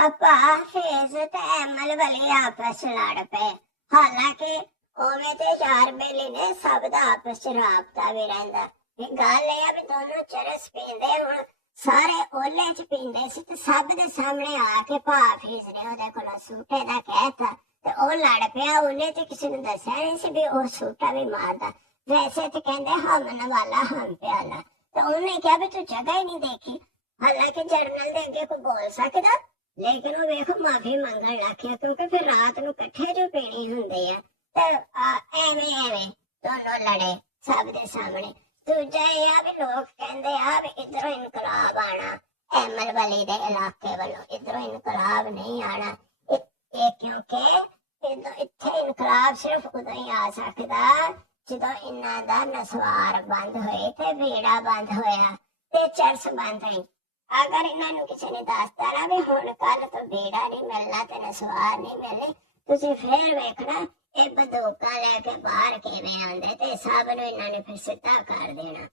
ਆਪਾ ਫੇਸ ਤੇ ਐਮਲ ਵਾਲੀ ਆਪਸ ਚ ਲੜ ਪਏ। ਹਾਲਾਂਕਿ ਉਵੇਂ ਤੇ ਯਾਰ ਬੇਲੀ ਨੇ ਸਭ ਦਾ ਆਪਸ ਚ ਰਾਬਤਾ ਵੀ ਰਹਿੰਦਾ। ਗੱਲ ਇਹ ਆ ਵੀ ਦੋਨੋਂ ਚਰਸ ਪੀਂਦੇ ਹੁਣ ਸਾਰੇ ਓਲੇ ਚ ਪੀਂਦੇ ਸੀ ਤੇ ਸਭ ਦੇ ਸਾਹਮਣੇ ਆ ਕੇ ਭਾ ਫੀਸ ਨੇ ਉਹਦੇ ਕੋਲੋਂ ਸੂਟੇ ਦਾ ਕਹਿਤਾ ਤੇ ਉਹ ਲੜ ਪਿਆ। ਉਹਨੇ ਤੇ ਕਿਸੇ ਨੂੰ ਦੱਸਿਆ ਨਹੀਂ ਸੀ ਵੀ ਉਹ ਸੂਟਾ ਵੀ ਮਾਰਦਾ। ਵੈਸੇ ਤੇ ਕਹਿੰਦੇ ਹਮਨ ਵਾਲਾ ਹਮ ਪਿਆਲਾ, ਤੇ ਉਹਨੇ ਕਿਹਾ ਵੀ ਤੂੰ ਜਗ੍ਹਾ ਹੀ ਨਹੀਂ ਦੇਖੀ। ਹਾਲਾਂਕਿ ਜਰਨਲ ਦੇ ਅੱਗੇ ਕੋਈ ਬੋਲ ਸਕਦਾ, ਲੇਕਿਨ ਉਹ ਵੇਖੋ ਮਾਫੀ ਮੰਗਣ ਲੱਗ ਕਿਉਂਕਿ ਫਿਰ ਰਾਤ ਨੂੰ ਇਕੱਠੇ ਜੋ ਪੀਣੀ ਹੁੰਦੇ ਆ ਤੇ ਐਵੇਂ ਦੋਨੋਂ ਲੜੇ ਸਭ ਦੇ ਸਾਹਮਣੇ। ਦੂਜਾ ਇਹ ਆ ਵੀ ਲੋਕ ਕਹਿੰਦੇ ਆ ਵੀ ਇਧਰੋਂ ਇਨਕਲਾਬ ਆਣਾ, ਐਮਲ ਵਾਲੀ ਦੇ ਇਲਾਕੇ ਵੱਲੋਂ ਇਧਰੋਂ ਇਨਕਲਾਬ ਨਹੀਂ ਆਣਾ। ਇਹ ਕਿਉਂਕਿ ਇੱਥੇ ਇਨਕਲਾਬ ਸਿਰਫ ਉਦੋਂ ਹੀ ਆ ਸਕਦਾ ਜਦੋਂ ਇਹਨਾਂ ਦਾ ਨਸਵਾਰ ਬੰਦ ਹੋਏ ਤੇ ਬੇੜਾ ਬੰਦ ਹੋਇਆ ਤੇ ਚਰਸ ਬੰਦ ਹੋਈ। ਅਗਰ ਇਹਨਾਂ ਨੂੰ ਕਿਸੇ ਨੇ ਦੱਸਤਾ ਨਾ ਵੀ ਹੁਣ ਕੱਲ ਤੋਂ ਬੇੜਾ ਨਹੀਂ ਮਿਲਣਾ ਤੇ ਨਸਵਾਰ ਨਹੀਂ ਮਿਲਣੀ, ਤੁਸੀਂ ਫੇਰ ਵੇਖਣਾ ਇਹ ਬੰਦੂਕਾਂ ਲੈ ਕੇ ਬਾਹਰ ਕਿਵੇਂ ਆਉਂਦੇ ਤੇ ਸਭ ਨੂੰ ਇਹਨਾਂ ਨੇ ਫਿਰ ਸਿੱਧਾ ਕਰ ਦੇਣਾ।